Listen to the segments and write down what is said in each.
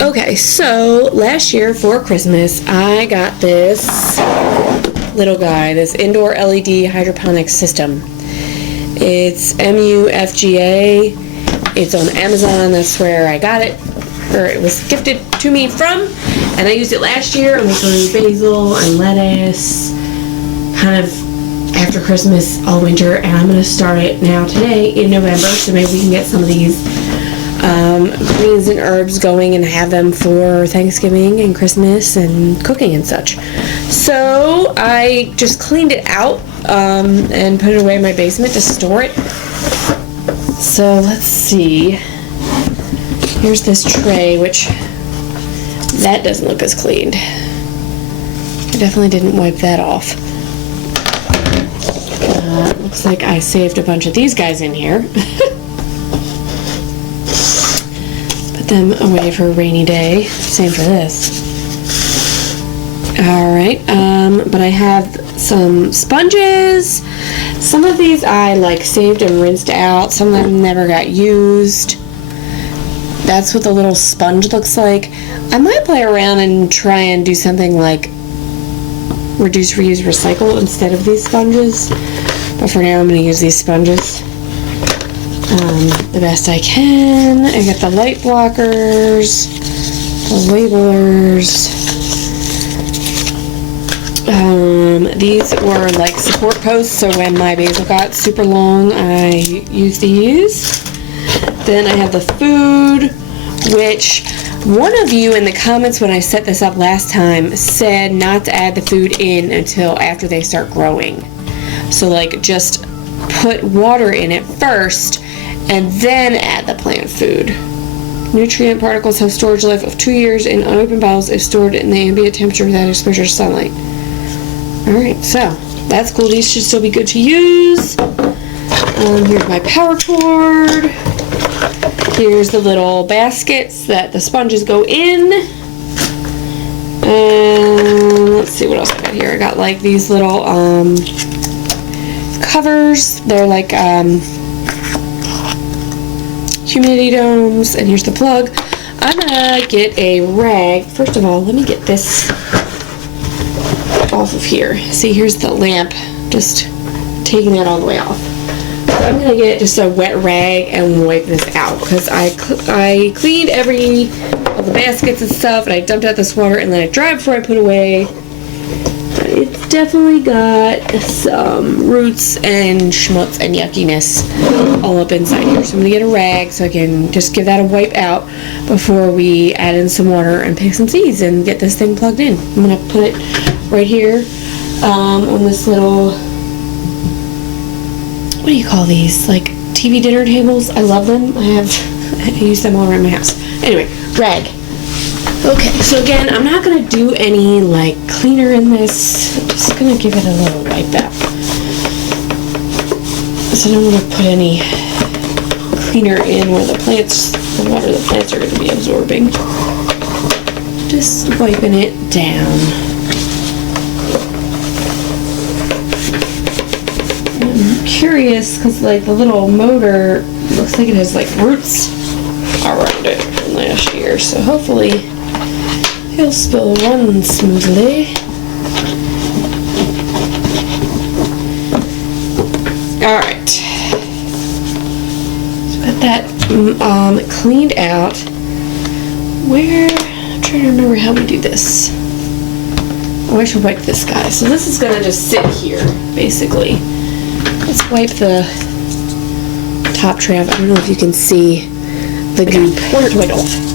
Okay, so last year for Christmas, I got this little guy, this indoor LED hydroponics system. It's MUFGA. It's on Amazon. That's where I got it, or it was gifted to me from. And I used it last year. I'm growing basil and lettuce, kind of after Christmas all winter. And I'm going to start it now today in November, so maybe we can get some of these greens and herbs going and have them for Thanksgiving and Christmas and cooking and such. So I just cleaned it out and put it away in my basement to store it. So let's see. Here's this tray, which that doesn't look as cleaned. I definitely didn't wipe that off. Looks like I saved a bunch of these guys in here. Them away for a rainy day. Same for this. Alright, but I have some sponges. Some of these I saved and rinsed out. Some of them never got used. That's what the little sponge looks like. I might play around and try and do something like reduce, reuse, recycle instead of these sponges. But for now I'm going to use these sponges the best I can. I got the light blockers, the labelers. These were support posts, so when my basil got super long, I used these. Then I have the food, which one of you in the comments when I set this up last time said not to add the food in until after they start growing. So just put water in it first and then add the plant food. Nutrient particles have storage life of 2 years in unopened bottles if stored in the ambient temperature without exposure to sunlight. Alright, so that's cool. These should still be good to use. Here's my power cord. Here's the little baskets that the sponges go in. And let's see what else I got here. I got these little covers. They're humidity domes, and here's the plug. I'm gonna get a rag. First of all, let me get this off of here. See, here's the lamp, just taking that all the way off. So I'm gonna get just a wet rag and wipe this out because I cleaned all the baskets and stuff, and I dumped out this water and let it dry before I put away. It's definitely got some roots and schmutz and yuckiness all up inside here. So I'm going to get a rag so I can just give that a wipe out before we add in some water and pick some seeds and get this thing plugged in. I'm going to put it right here on this little, what do you call these? TV dinner tables. I love them. I use them all around my house. Anyway, rag. Okay, so again, I'm not going to do any cleaner in this. I'm just going to give it a little wipe out. So I don't want to put any cleaner in where the water the plants are going to be absorbing. Just wiping it down. I'm curious because the little motor looks like it has roots around it from last year, so hopefully it'll still run smoothly. Alright. So got that cleaned out. I'm trying to remember how we do this. Oh, I should wipe this guy. So this is going to just sit here, basically. Let's wipe the top tray off. I don't know if you can see the goop. Pour it right off.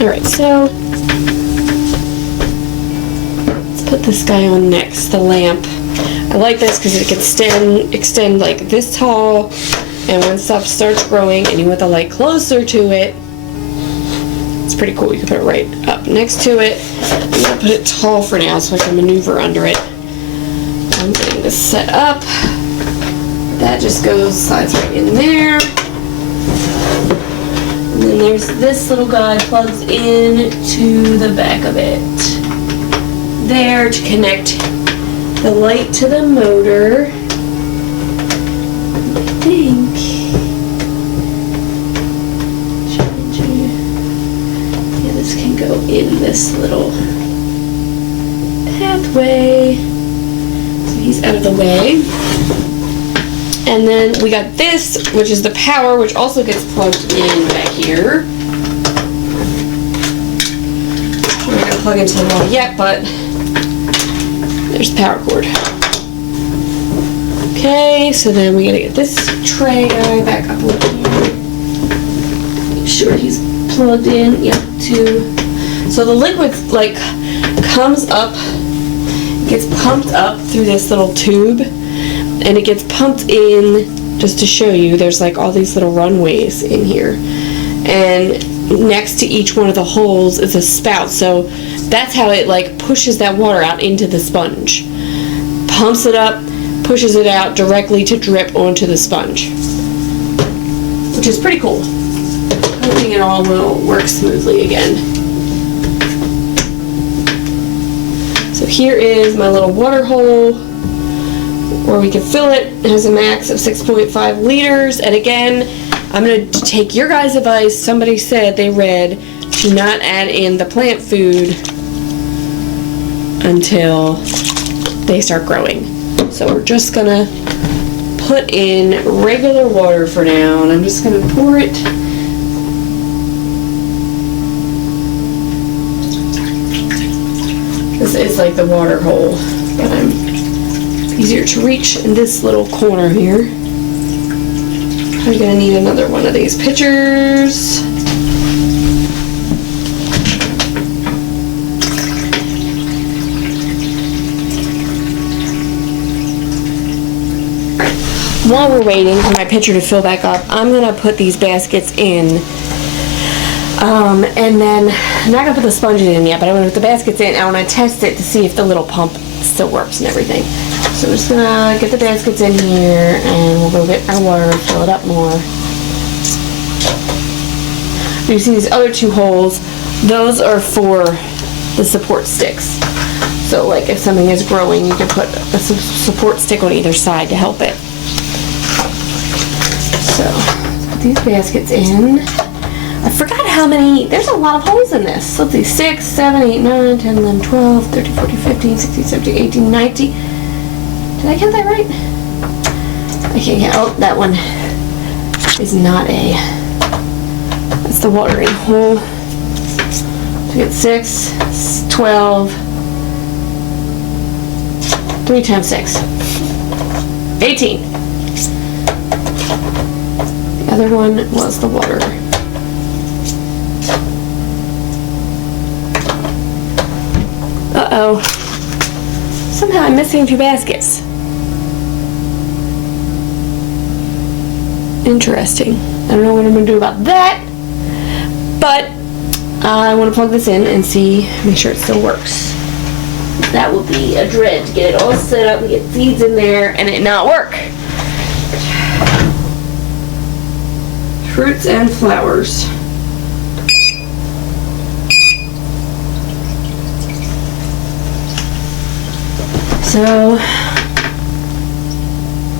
Alright, so let's put this guy on next, the lamp. I like this because it can extend this tall, and when stuff starts growing and you want the light closer to it, it's pretty cool. You can put it right up next to it. I'm going to put it tall for now so I can maneuver under it. I'm getting this set up. That just slides right in there. And then there's this little guy plugs in to the back of it. There to connect the light to the motor. I think. Yeah, this can go in this little pathway. So he's out of the way. And then we got this, which is the power, which also gets plugged in back here. We're not gonna plug into the wall yet, but there's the power cord. Okay, so then we gotta get this tray guy back up a little here. Make sure he's plugged in. Yep, so the liquid like comes up, gets pumped up through this little tube, and it gets pumped in, just to show you, there's like all these little runways in here. And next to each one of the holes is a spout, so that's how it like pushes that water out into the sponge. Pumps it up, pushes it out directly to drip onto the sponge, which is pretty cool. Hoping it all will work smoothly again. So here is my little water hole where we can fill it. It has a max of 6.5 liters, and again, I'm going to take your guys' advice. Somebody said they read to not add in the plant food until they start growing. So we're just gonna put in regular water for now, and I'm just gonna pour it. This is like the water hole, but I'm easier to reach in this little corner here. I'm gonna need another one of these pitchers. While we're waiting for my pitcher to fill back up, I'm gonna put these baskets in. And then, I'm not gonna put the sponges in yet, but I'm gonna put the baskets in. I wanna test it to see if the little pump still works and everything. So I'm just gonna get the baskets in here, and we'll go get our water, fill it up more. You see these other two holes, those are for the support sticks. So like if something is growing, you can put a support stick on either side to help it. So, let's put these baskets in. I forgot how many, there's a lot of holes in this. Let's see, 6, 7, 8, 9, 10, 11, 12, 13, 14, 15, 16, 17, 18, 19. Did I count that right? I can't count. Oh, that one is not a, that's the watering hole. So we get 6, 12, 3 times 6, 18. The other one was the water. Uh-oh. Somehow I'm missing 2 baskets. Interesting. I don't know what I'm going to do about that, but I want to plug this in and see, make sure it still works. That will be a dread to get it all set up and get seeds in there and it not work. Fruits and flowers. So,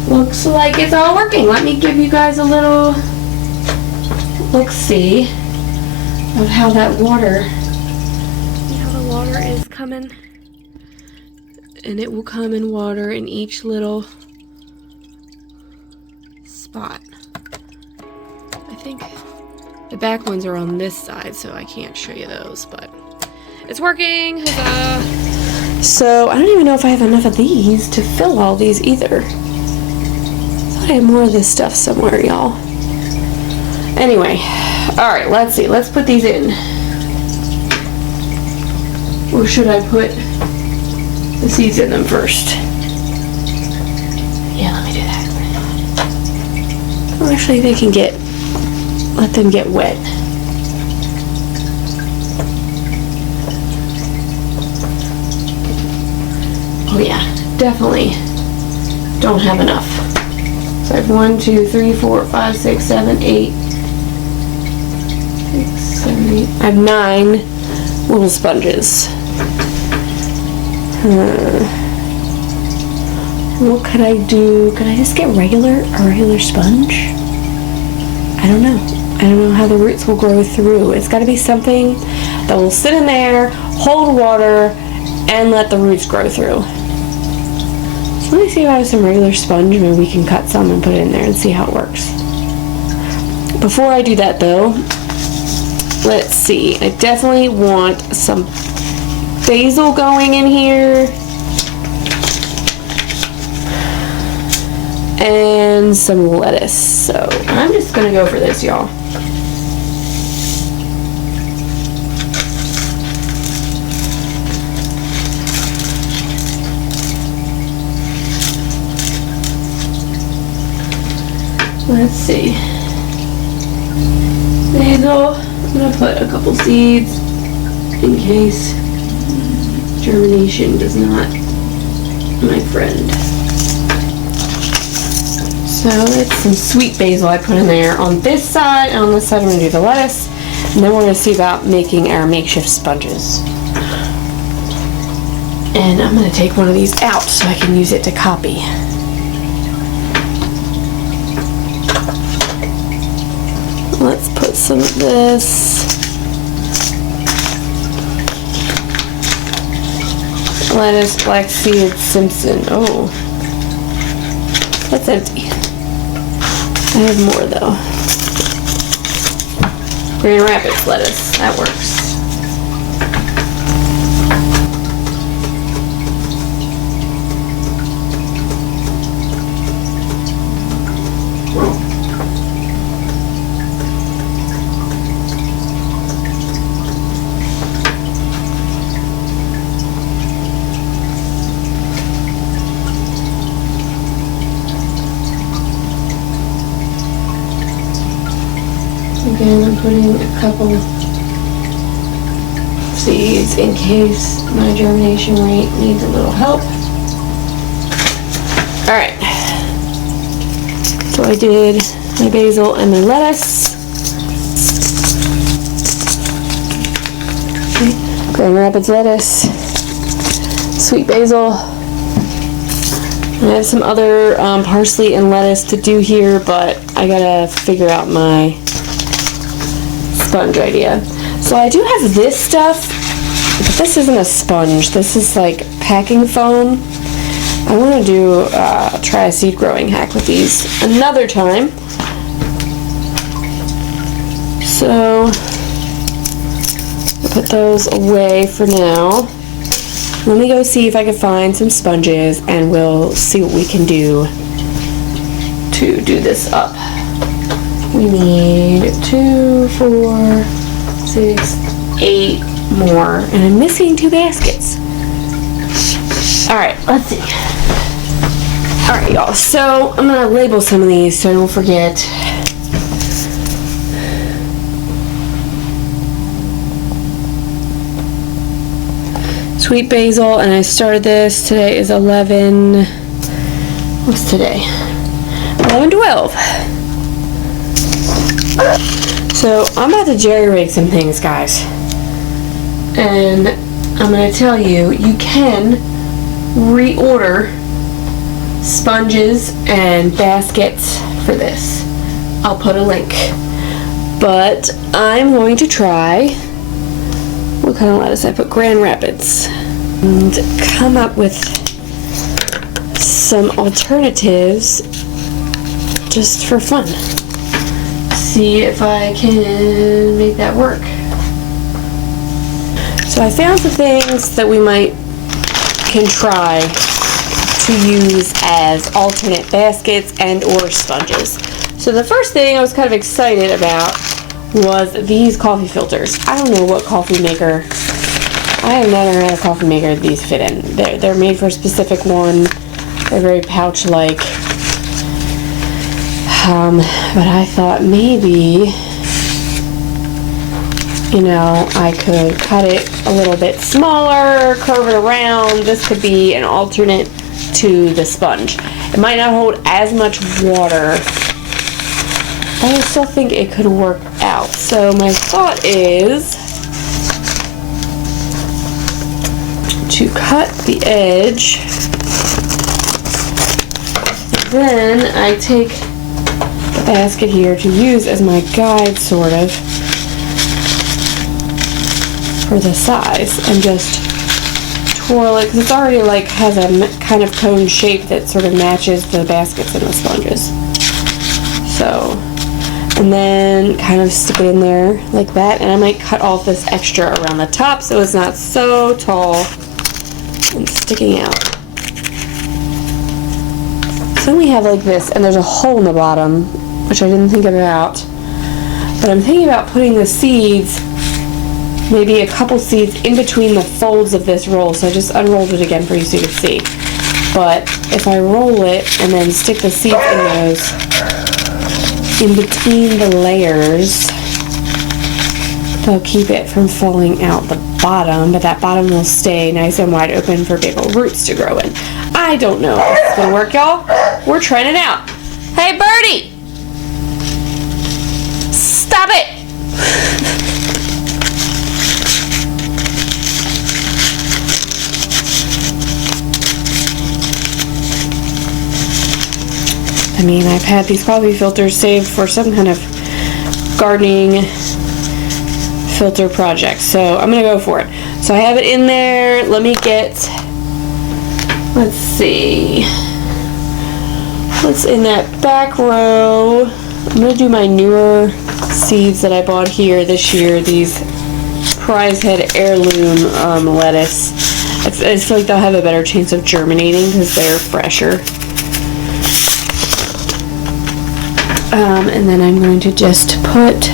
looks like it's all working. Let me give you guys a little look-see of how that water, is coming. And it will come in water in each little spot. I think the back ones are on this side, so I can't show you those, but it's working. Huzzah! So I don't even know if I have enough of these to fill all these either. I thought I had more of this stuff somewhere, y'all. Anyway, alright, let's see. Let's put these in. Or should I put the seeds in them first? Yeah, let me do that. Well, actually, they can let them get wet. Oh yeah, definitely don't have enough. So I have 1, 2, 3, 4, 5, 6, 7, 8. I have 9 little sponges. What could I do? Could I just get a regular sponge? I don't know. I don't know how the roots will grow through. It's got to be something that will sit in there, hold water, and let the roots grow through. So let me see if I have some regular sponge. Maybe we can cut some and put it in there and see how it works. Before I do that though, let's see. I definitely want some basil going in here. And some lettuce. So I'm just gonna go for this, y'all. Let's see. Basil. I'm gonna put a couple seeds in case germination does not, my friend. So it's some sweet basil I put in there on this side, and on this side I'm going to do the lettuce, and then we're going to see about making our makeshift sponges. And I'm going to take one of these out so I can use it to copy. Let's put some of this lettuce, black seed, Simpson. Oh, that's empty. I have more though. Grand Rapids lettuce, that works. Again, I'm putting a couple seeds in case my germination rate needs a little help. Alright, so I did my basil and my lettuce. Okay. Grand Rapids lettuce, sweet basil. I have some other parsley and lettuce to do here, but I gotta figure out my sponge idea. So I do have this stuff, but this isn't a sponge. This is like packing foam. I want to do try a seed growing hack with these another time. So I'll put those away for now. Let me go see if I can find some sponges, and we'll see what we can do to do this up. We need 2, 4, 6, 8 more, and I'm missing 2 baskets. Alright, let's see. Alright, y'all, so I'm gonna label some of these so I don't forget. Sweet basil, and I started this. Today is 11. What's today? 11/12. So I'm about to jerry-rig some things, guys, and I'm going to tell you, you can reorder sponges and baskets for this. I'll put a link, but I'm going to try, what kind of lettuce I put? Grand Rapids, and come up with some alternatives just for fun. See if I can make that work. So I found some things that we can try to use as alternate baskets and or sponges. So the first thing I was kind of excited about was these coffee filters. I don't know what coffee maker. I have never had a coffee maker these fit in. They're made for a specific one. They're very pouch-like. But I thought maybe, I could cut it a little bit smaller, curve it around. This could be an alternate to the sponge. It might not hold as much water I still think it could work out. So my thought is to cut the edge. Then I take the basket here to use as my guide, sort of, for the size, and just twirl it, because it's already like has a kind of cone shape that sort of matches the baskets and the sponges. So, and then kind of stick it in there like that, and I might cut off this extra around the top so it's not so tall and sticking out. So then we have like this, and there's a hole in the bottom, which I didn't think about, but I'm thinking about putting the seeds, maybe a couple seeds in between the folds of this roll. So I just unrolled it again for you so you can see. But if I roll it and then stick the seeds in those in between the layers, they'll keep it from falling out the bottom, but that bottom will stay nice and wide open for big old roots to grow in. I don't know if it's gonna work, y'all. We're trying it out. Hey, Birdie! Stop it! I mean, I've had these coffee filters saved for some kind of gardening filter project, so I'm gonna go for it. So I have it in there. Let me get, let's see, what's in that back row. I'm gonna do my newer seeds that I bought here this year, these Prize Head Heirloom lettuce. I feel like they'll have a better chance of germinating because they're fresher. And then I'm going to just put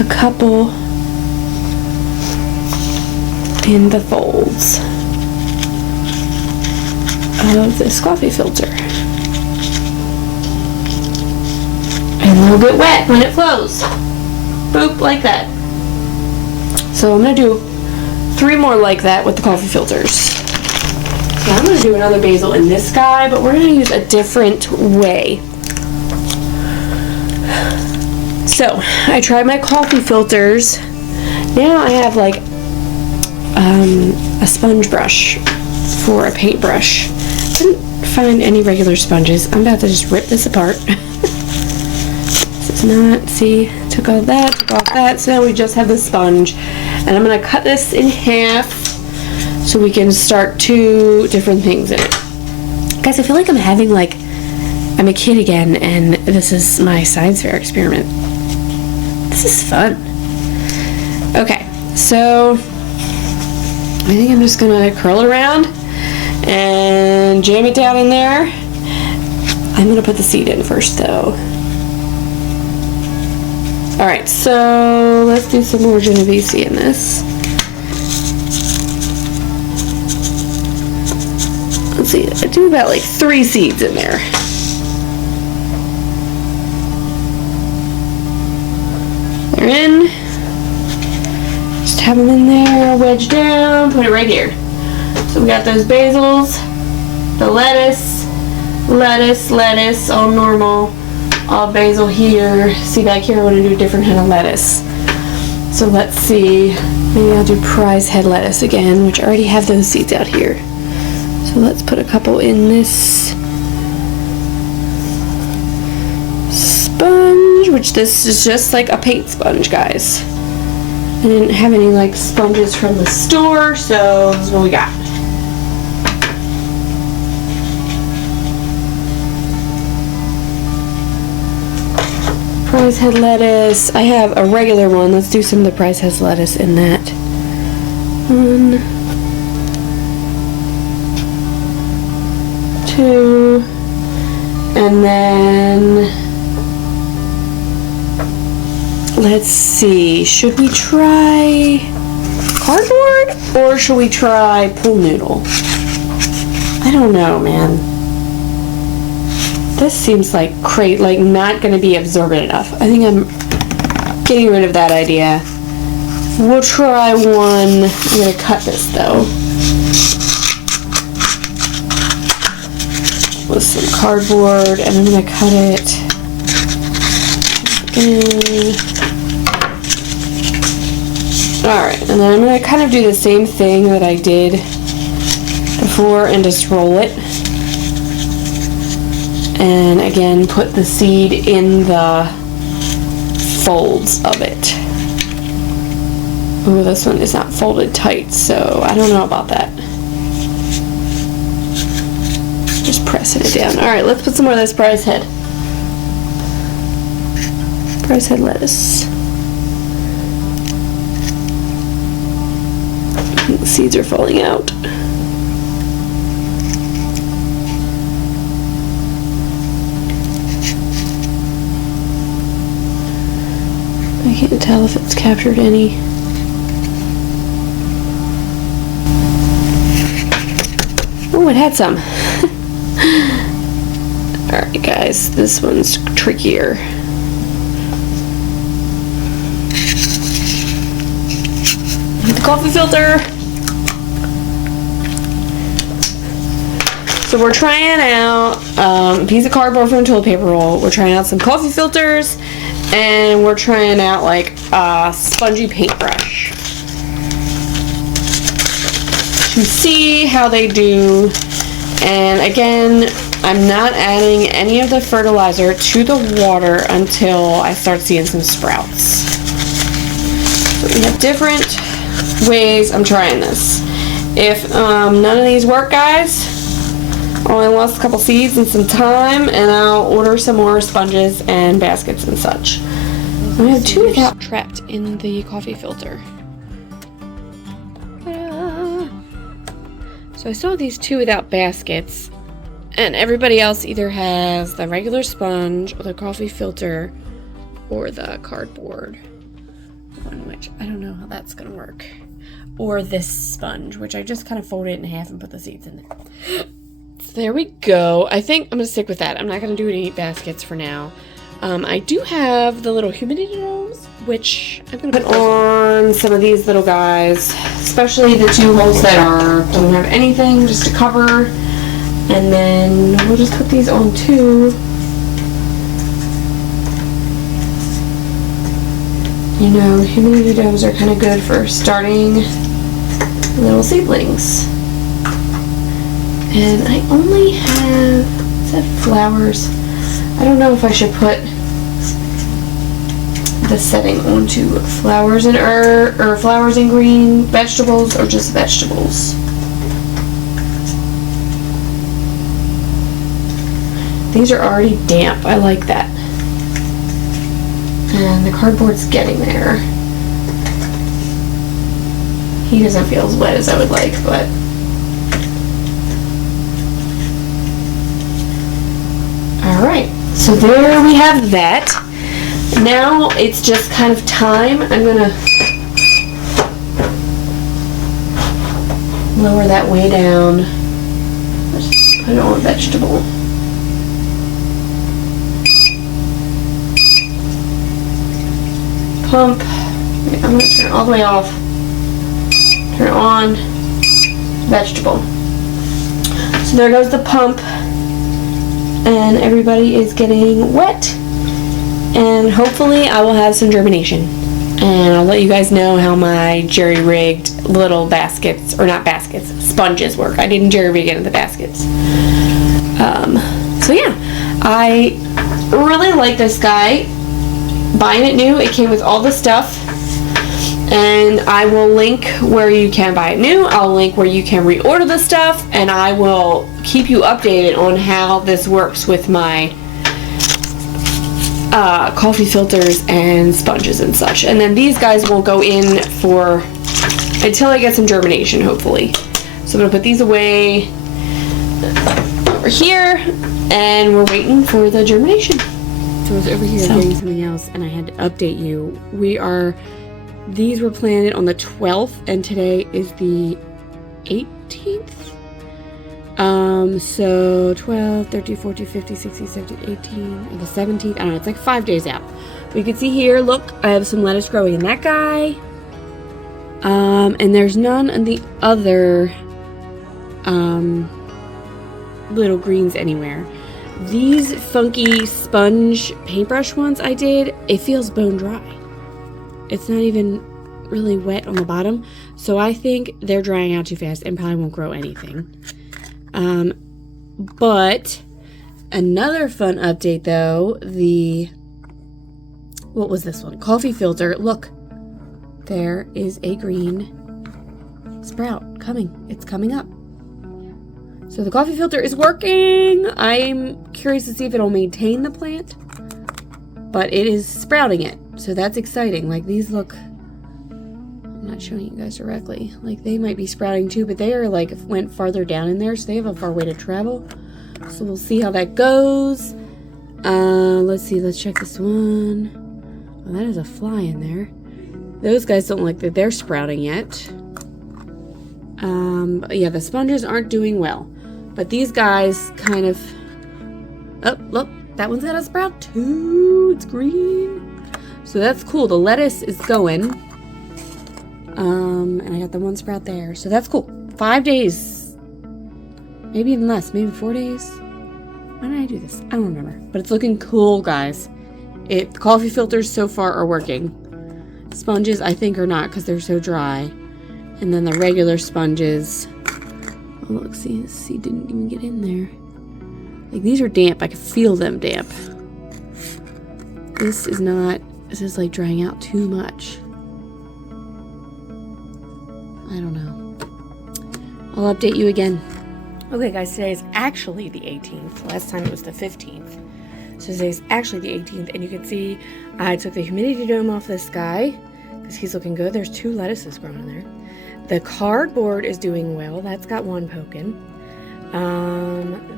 a couple in the folds of this coffee filter. And they'll get wet when it flows. Boop, like that. So I'm going to do 3 more like that with the coffee filters. So I'm going to do another basil in this guy, but we're going to use a different way. So I tried my coffee filters. Now I have like a sponge brush for a paintbrush. Didn't find any regular sponges. I'm about to just rip this apart. This is not, see, took all that, took off that. So now we just have the sponge. And I'm going to cut this in half so we can start 2 different things in it. Guys, I feel like I'm having like, I'm a kid again, and this is my science fair experiment. This is fun. Okay, so I think I'm just gonna curl it around and jam it down in there. I'm gonna put the seed in first though. Alright, so let's do some more Genovese in this. Let's see, I do about like 3 seeds in there. They're in. Just have them in there, wedge down, put it right here. So we got those basils, the lettuce, all normal, all basil here. See back here, I want to do a different kind of lettuce. So let's see, maybe I'll do Prize Head lettuce again, which I already have those seeds out here. So let's put a couple in this sponge, which this is just like a paint sponge, guys. I didn't have any like sponges from the store, so this is what we got. Prize Head lettuce. I have a regular one. Let's do some of the Prize Head lettuce in that. 1, 2, and then let's see, should we try cardboard or should we try pool noodle? I don't know, man. This seems like not going to be absorbent enough. I think I'm getting rid of that idea. We'll try one. I'm going to cut this though with some cardboard, and I'm going to cut it Alright, and then I'm going to kind of do the same thing that I did before and just roll it. And again, put the seed in the folds of it. Ooh, this one is not folded tight, so I don't know about that. Just pressing it down. Alright, let's put some more of this prize head. Prize head lettuce. The seeds are falling out. I can't tell if it's captured any. Oh, it had some. Alright guys, this one's trickier. The coffee filter. So we're trying out a piece of cardboard from a toilet paper roll. We're trying out some coffee filters, and we're trying out like a spongy paintbrush to see how they do. And again, I'm not adding any of the fertilizer to the water until I start seeing some sprouts. So we have different ways I'm trying this. If none of these work, guys, I only lost a couple seeds and some time, and I'll order some more sponges and baskets and such. I have two without trapped in the coffee filter. Ta-da! So I still have these two without baskets, and everybody else either has the regular sponge or the coffee filter or the cardboard one, which I don't know how that's gonna work. Or this sponge, which I just kind of folded it in half and put the seeds in there. So there we go. I think I'm gonna stick with that. I'm not gonna do any baskets for now. I do have the little humidity domes, which I'm gonna put on some of these little guys, especially the two holes that don't have anything, just to cover. And then we'll just put these on too. You know, humidity domes are kind of good for starting little seedlings. And I only have, is that flowers? I don't know if I should put the setting onto flowers and herb, or flowers and green vegetables, or just vegetables. These are already damp. I like that. And the cardboard's getting there. He doesn't feel as wet as I would like, but alright, so there we have that. Now it's just kind of time. I'm gonna lower that way down. Let's put it on a vegetable. Pump. I'm going to turn it all the way off. Turn it on. Vegetable. So there goes the pump. And everybody is getting wet. And hopefully I will have some germination. And I'll let you guys know how my jerry-rigged little baskets, or not baskets, sponges work. I didn't jerry-rig into the baskets. So yeah, I really like this guy. Buying it new, it came with all the stuff, and I will link where you can buy it new. I'll link where you can reorder the stuff, and I will keep you updated on how this works with my coffee filters and sponges and such. And then these guys will go in for until I get some germination, hopefully. So I'm gonna put these away over here, and we're waiting for the germination. So I was over here doing something else, and I had to update you. These were planted on the 12th, and today is the 18th. So 12, 13, 14, 15, 16, 17, 18, or the 17th. I don't know, it's like 5 days out. But you can see here, look, I have some lettuce growing in that guy. And there's none in the other, little greens anywhere. These funky sponge paintbrush ones I did, it feels bone dry. It's not even really wet on the bottom, so I think they're drying out too fast and probably won't grow anything. But another fun update though, what was this one? Coffee filter. Look, there is a green sprout coming. It's coming up. So the coffee filter is working. I'm curious to see if it'll maintain the plant, but it is sprouting it. So that's exciting. Like these look, I'm not showing you guys directly. Like they might be sprouting too, but they are like went farther down in there, so they have a far way to travel. So we'll see how that goes. Let's see, let's check this one. Oh, that is a fly in there. Those guys don't like that they're sprouting yet. Yeah, the sponges aren't doing well. But these guys kind of... Oh, look, that one's got a sprout too. It's green. So that's cool. The lettuce is going. And I got the one sprout there. So that's cool. 5 days. Maybe even less. Maybe 4 days. Why did I do this? I don't remember. But it's looking cool, guys. The coffee filters so far are working. Sponges, I think, are not because they're so dry. And then the regular sponges... Oh, look, see, the seed didn't even get in there. Like, these are damp. I can feel them damp. This is not... This is, like, drying out too much. I don't know. I'll update you again. Okay, guys, today is actually the 18th. Last time it was the 15th. So today's actually the 18th, and you can see I took the humidity dome off this guy because he's looking good. There's 2 lettuces growing in there. The cardboard is doing well. That's got 1 poking.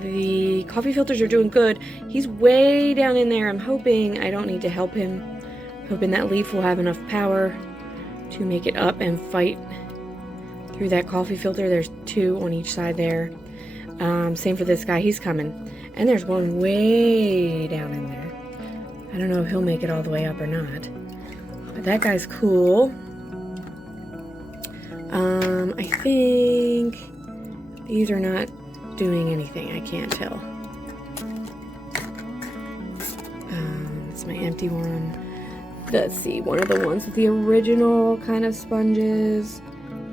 The coffee filters are doing good. He's way down in there. I'm hoping I don't need to help him. Hoping that leaf will have enough power to make it up and fight through that coffee filter. There's 2 on each side there. Same for this guy. He's coming. And there's one way down in there. I don't know if he'll make it all the way up or not. But that guy's cool. I think these are not doing anything. I can't tell. It's my empty one. Let's see. One of the ones with the original kind of sponges.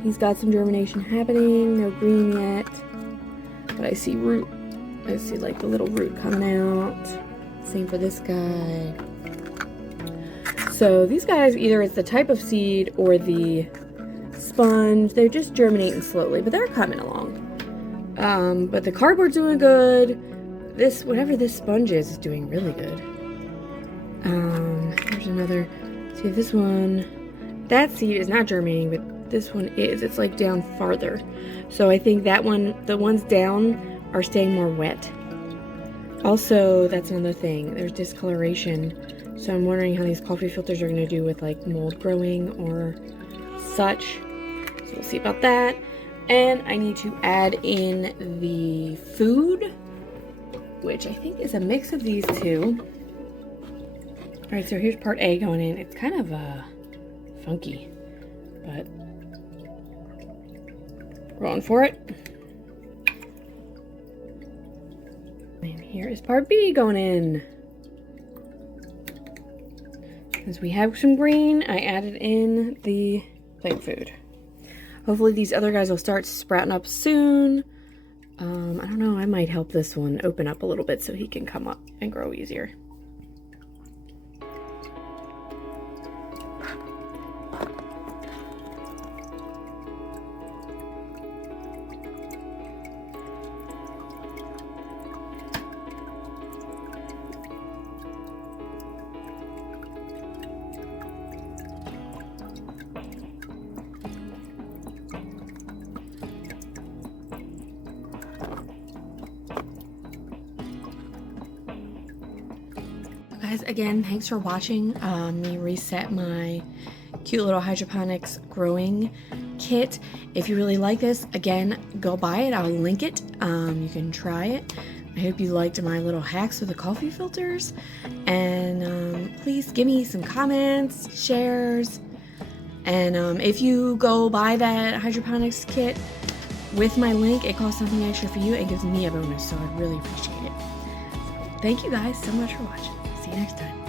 He's got some germination happening. No green yet. But I see root. I see like the little root coming out. Same for this guy. So these guys, either it's the type of seed or the sponge. They're just germinating slowly, but they're coming along. But the cardboard's doing good. This, whatever this sponge is doing really good. Here's another. See, this one, that seed is not germinating, but this one is. It's like down farther. So I think that one, the ones down are staying more wet. Also, that's another thing. There's discoloration. So I'm wondering how these coffee filters are going to do with like mold growing or such. So we'll see about that. And I need to add in the food, which I think is a mix of these 2. Alright, so here's part A going in. It's kind of funky, but we're going for it. And here is part B going in. As we have some green, I added in the plant food. Hopefully these other guys will start sprouting up soon. I don't know, I might help this one open up a little bit so he can come up and grow easier. Guys, again, thanks for watching me reset my cute little hydroponics growing kit. If you really like this, again, go buy it. I'll link it. You can try it. I hope you liked my little hacks with the coffee filters. And please give me some comments, shares. And if you go buy that hydroponics kit with my link, it costs something extra for you and gives me a bonus. So I'd really appreciate it. thank you guys so much for watching. See you next time.